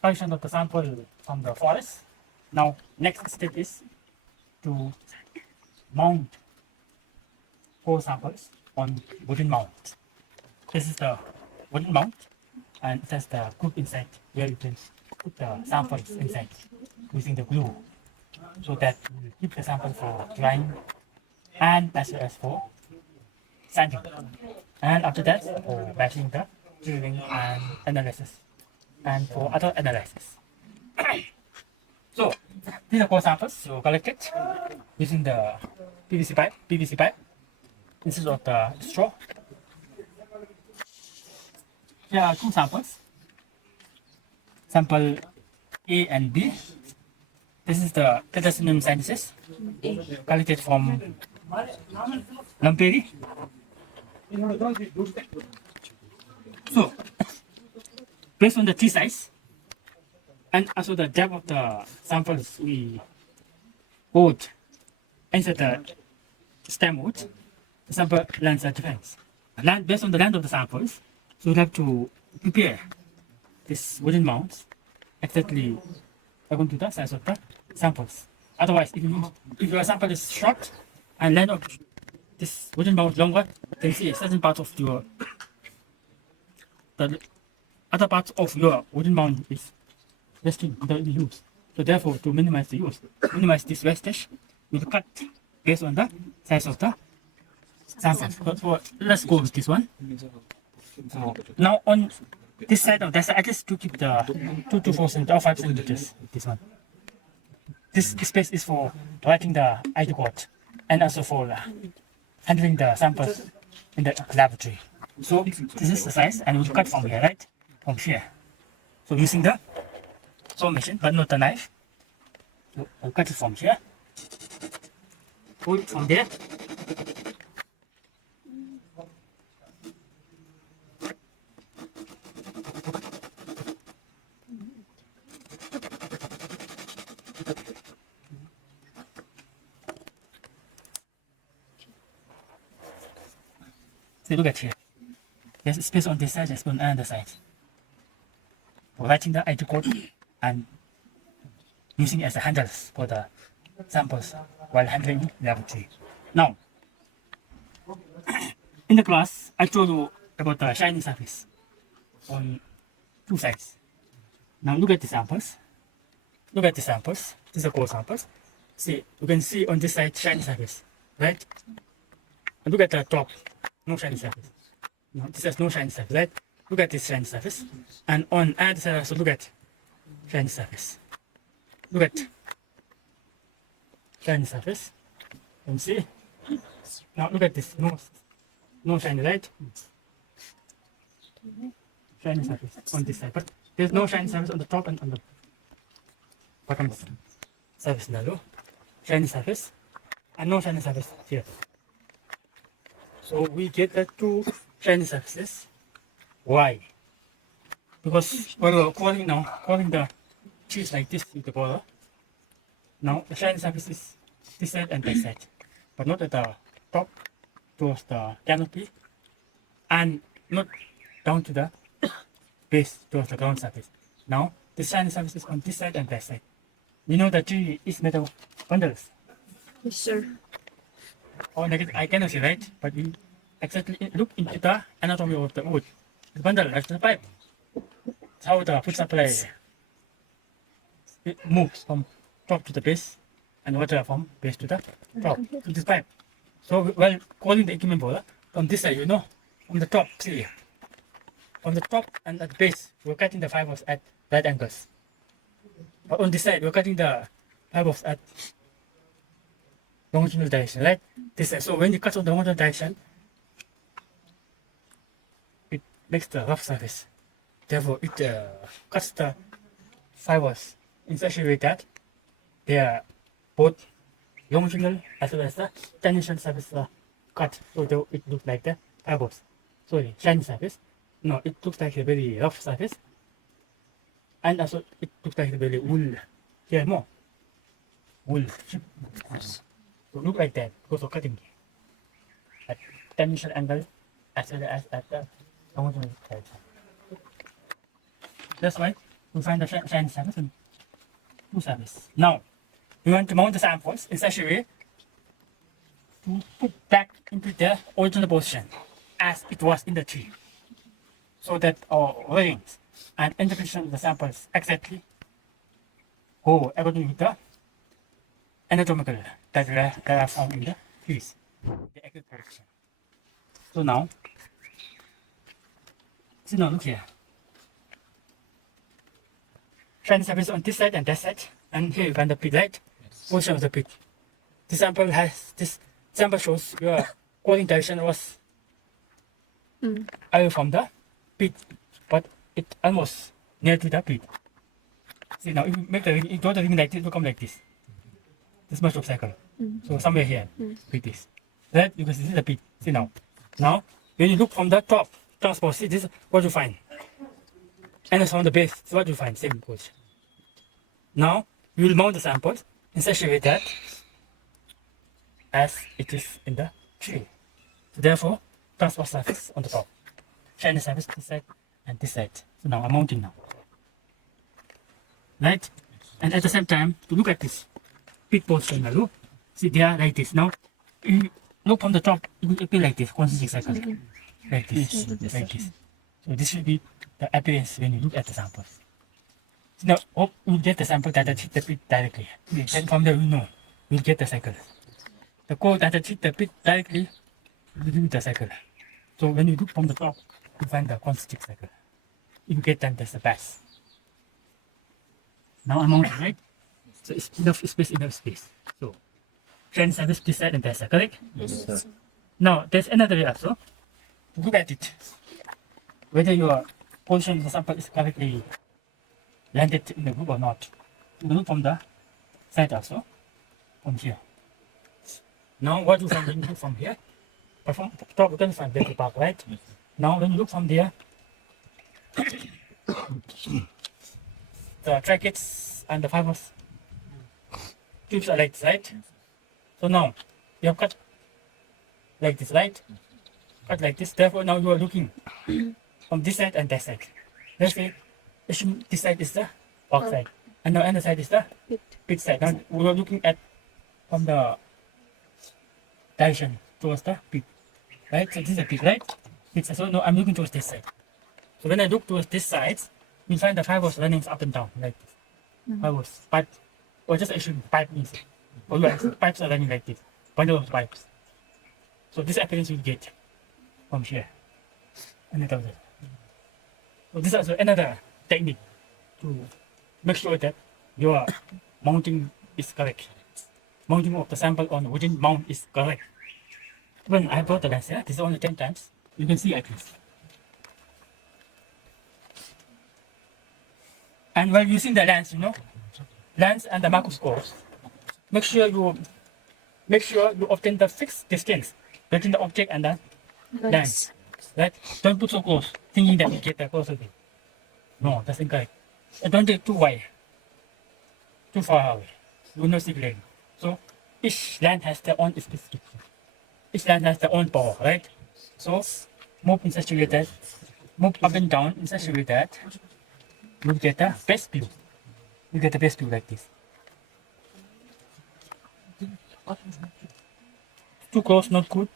collection of the sample from the forest. Now, next step is to mount core samples on wooden mount. This is the wooden mount, and it has the group inside where you can put the samples inside using the glue, so that you keep the sample for drying and as well as for sanding. And after that, for matching the drilling and analysis, and for other analysis. So these are core samples you collected using the PVC pipe instead of the straw. Here are two samples, sample A and B. This is the tetrasinium sciences collected from Lamperi. So, based on the T size and also the depth of the samples we would inside the stem wood, the sample lengths are different. Based on the length of the samples, so you have to prepare this wooden mounts exactly according to the size of the samples. Otherwise, if your sample is short and length of this wooden mount longer, then see a certain part of your the other part of your wooden mount is resting without any use. So therefore, to minimize the use, minimize this wastage, we'll cut based on the size of the samples. So let's go with this one. So now on this side of that side, I just to keep the 2 to 4 centimeters or 5 centimeters. This one. This space is for writing the ID code and also for handling the samples in the laboratory. So this is the size, and we'll cut from here, right? From here. So using the saw machine, but not the knife. So I'll cut it from here. Pull it from there. So look at here. There's space on this side, there's on another side. For writing the ID code and using it as a handles for the samples while handling laboratory. Now, in the class, I told you about the shiny surface on two sides. Now look at the samples. Look at the samples. These are core samples. See, you can see on this side shiny surface, right? And look at the top, no shiny surface. No, this has no shiny surface, right? Look at this shiny surface. And on either side also look at shiny surface. Look at shiny surface. You can see. Now look at this. No shiny, right? Shiny surface on this side. But there's no shiny surface on the top and on the bottom surface below. Shiny surface. And no shiny surface here. So we get the two shiny surfaces. Why? Because when we're calling the cheese like this with the border, now the shiny surface is this side and that side, but not at the top towards the canopy, and not down to the base towards the ground surface. Now the shiny surface is on this side and that side. You know the tree is made of bundles. Yes, sir. Or negative, I cannot say right, but we exactly look into the anatomy of the wood. The bundle, that's the pipe. It's how the food supply it moves from top to the base and water from base to the top to this pipe. So while calling the equipment border, from this side, you know, from the top, see, from the top and at the base, we're cutting the fibers at right angles. But on this side, we're cutting the fibers at longitudinal direction, right? This side. So when you cut on the longitudinal direction, it makes the rough surface. Therefore, it cuts the fibers in such a way that they are both longitudinal as well as the tangential surface cut. So it looks like the fibers. Sorry, shiny surface. No, it looks like a very rough surface. And also, it looks like a very wool. Here more. Wool. So look like that because of cutting at tangential angle as well as at the longitudinal direction. That's why to find the shiny samples and two samples. Now, we want to mount the samples in such a way to put back into their original position as it was in the tree, so that our readings and interpretation of the samples exactly go according to the anatomical that are found in the trees, the accurate position. So now look here. Shiny samples on this side and that side, and here you find the pit, right? Position of the pit. This sample shows your coding direction was away from the pit, but it almost near to the pit. See now, if you make the ring, you draw the ring like this, it will come like this. This much of cycle. So somewhere here, like this. Right? You can see this is the pit. See now. Now, when you look from the top, transpose, see this is what you find. And it's on the base, so what you find, same position. Now, you will mount the samples in such a way that as it is in the tree. So therefore, transpose surface on the top. Shiny surface this side and this side. So now I'm mounting now. Right? And at the same time, to look at this pit position now, see they are like this. Now, if you look from the top, it will appear like this, concentric cycle. Like this, like this. So this should be the appearance when you look at the samples. So now, hope you will get the sample that hit the pit directly. Then from there, you know, you will get the cycle. The code that hit the pit directly will give you the cycle. So when you look from the top, you find the concentric cycle. If you get them, that's the best. Now I'm mounting, right? So it's enough space. So shiny surface this side and that side, correct? Yes, sir. Now there's another way also. Look at it. Whether your position of the sample is correctly landed in the group or not. You look from the side also, from here. Now what you find when you look from here, but from top you can find better part, right? Now when you look from there, the tracheids and the fibers tubes are like this, right? So now you have cut like this, right? Cut like this. Therefore now you are looking from this side and that side. Let's say assume this side is the back side, and the other side is the pit side. Now we are looking at from the direction towards the pit, right? So this is the pit, right? Pit side. So now I'm looking towards this side. So when I look towards this side, you find the fibers running up and down like this. Fibers, pipe, or just assume pipe means. Or pipes are running like this. Bundle of pipes. So this appearance you get from here. And it there. So this is also another technique to make sure that your mounting is correct. Mounting of the sample on wooden mount is correct. When I brought the lens here, this is only 10 times. You can see at least. And while using the lens, lens and the microscopes, make sure you obtain the fixed distance between the object and the lens. Right? Don't put so close, thinking that you get the closer thing. No, that's incorrect. And don't take too wide, too far away. You will not see clearly. So each lens has their own specific. Each lens has their own power, right? So move in such a way that, move up and down in such a way that you get the best view. You get the best view like this. Too close, not good.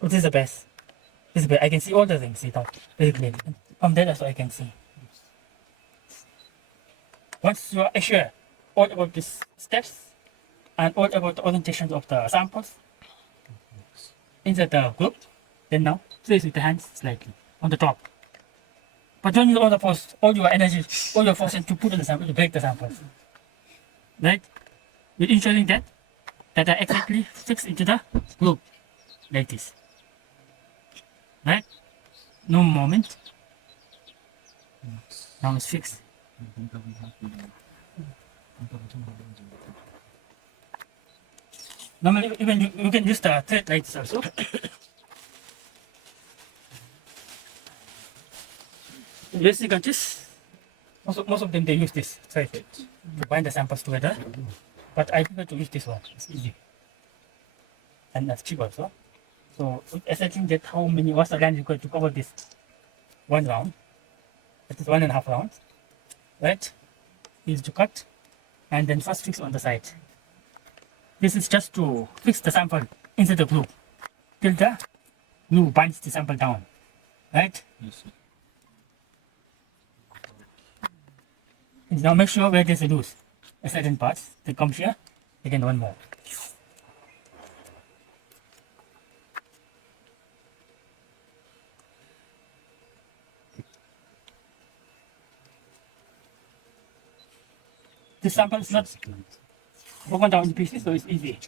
But this is the best. This is the best. I can see all the things, see that very clearly. From there also I can see. Once you are sure all about these steps and all about the orientations of the samples inside the group, then now place with the hands slightly on the top. But don't use all the force, all your energy, all your forces to put on the sample, to break the samples. Right? With ensuring that are exactly fixed into the group. Like this. Right? No moment. Now it's fixed. Normally, even you can use the thread like this also. University countries, most of them they use this thread to bind the samples together. But I prefer to use this one. It's easy. And that's cheap also. So assessing that what's the length required to cover this one round. It is 1.5 rounds, right? Easy to cut, and then first fix on the side. This is just to fix the sample inside the glue till the glue binds the sample down, right? Yes, sir. And now make sure where there's a loose, a certain parts, then come here, again one more. This sample is not broken down into pieces, so it's easy.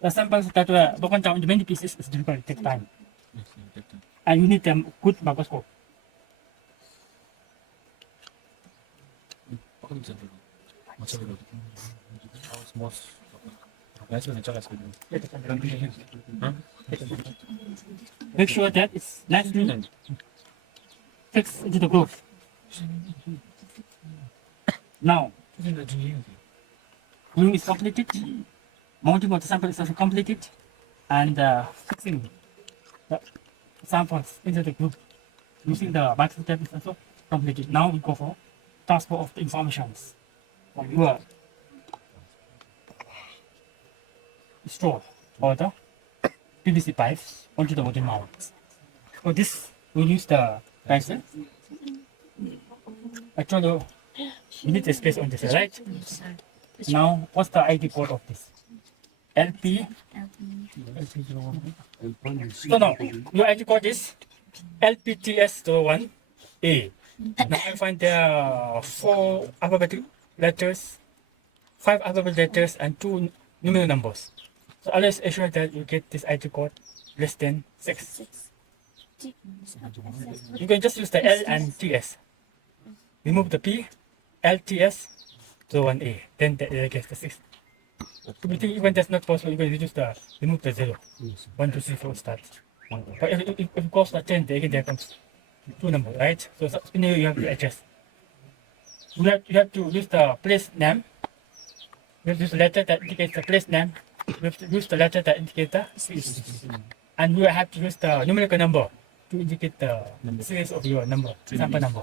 The samples that were broken down into many pieces is difficult, it takes time. Yes, sir. Take time. And you need a good microscope. Make sure that it's nicely fixed into the groove. Now, gluing is completed, mounting of the sample is also completed, and fixing the samples into the groove using the microscope is also completed. Now we go for transfer of the informations from your straw or the PVC pipes onto the wooden mount. For this, we use the pencil. I told you you need the space on this, right? Now, what's the ID code of this? LP. No. Your ID code is LPTS01A. Now I find there are 4 alphabetic letters, 5 alphabetic letters, and 2 numerical numbers. So always ensure that you get this ID code less than 6. You can just use the L and TS. Remove the P, LTS, so 1A. Then that gets the 6. If you think even that's not possible, you can remove the 0. 1, 2, 3, 4 starts. But if it goes to 10, again there comes 2 numbers, right? So in here you have to adjust. You have to use the place name. You have to use the letter that indicates the place name. You have to use the letter that indicates the series. And you have to use the numerical number to indicate the series of your number, sample number.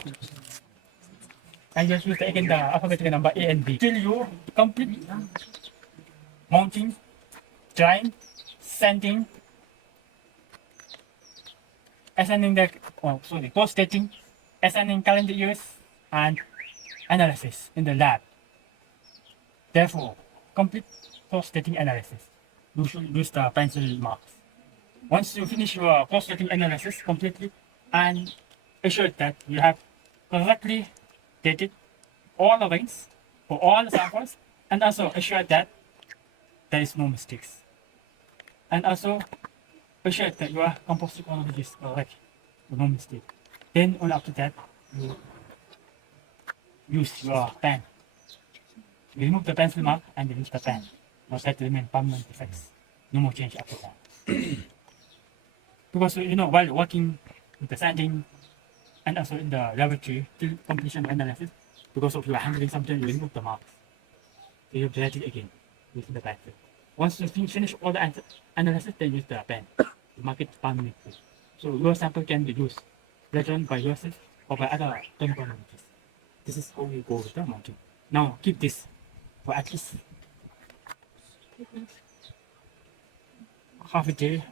And you have to use again the alphabetical number A and B. Till you complete mounting, drying, sanding, assigning post-dating, assigning calendar years, and analysis in the lab. Therefore, complete post-dating analysis. You should use the pencil marks. Once you finish your post-dating analysis completely and ensure that you have correctly dated all the rains for all the samples, and also ensure that there is no mistakes. And also ensure that your composite chronology is correct, no mistake. Then only after that you use your pen. You remove the pencil mark and use the pen. Now that remain permanent effects. No more change after that. Because while working with the sanding and also in the laboratory till completion analysis, because of you are handling something, you remove the marks. So you have to write it again using the pencil. Once you finish all the analysis, then use the pen to mark it permanently. So your sample can be used later on by yourself or by other dendrochronologists. This is how you go with the mounting. Now keep this for at least half a day,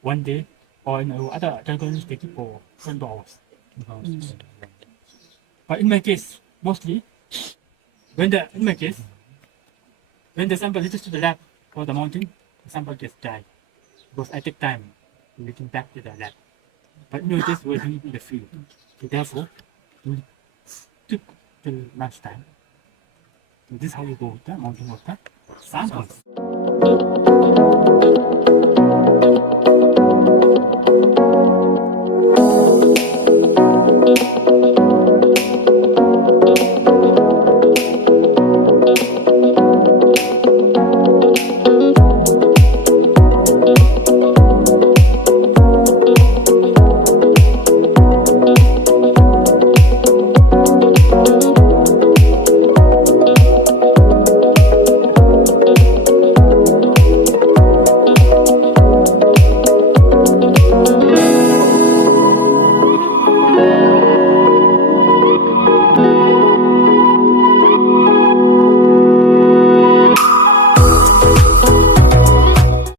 1 day, or other dendrochronologists they keep for 24 hours. But in my case, mostly, when the sample reaches to the lab for the mounting, the sample gets dry. Because I take time to return back to the lab. But in your case, we're doing it in the field. So therefore, you took till lunchtime. So this is how you go with the mounting of the samples.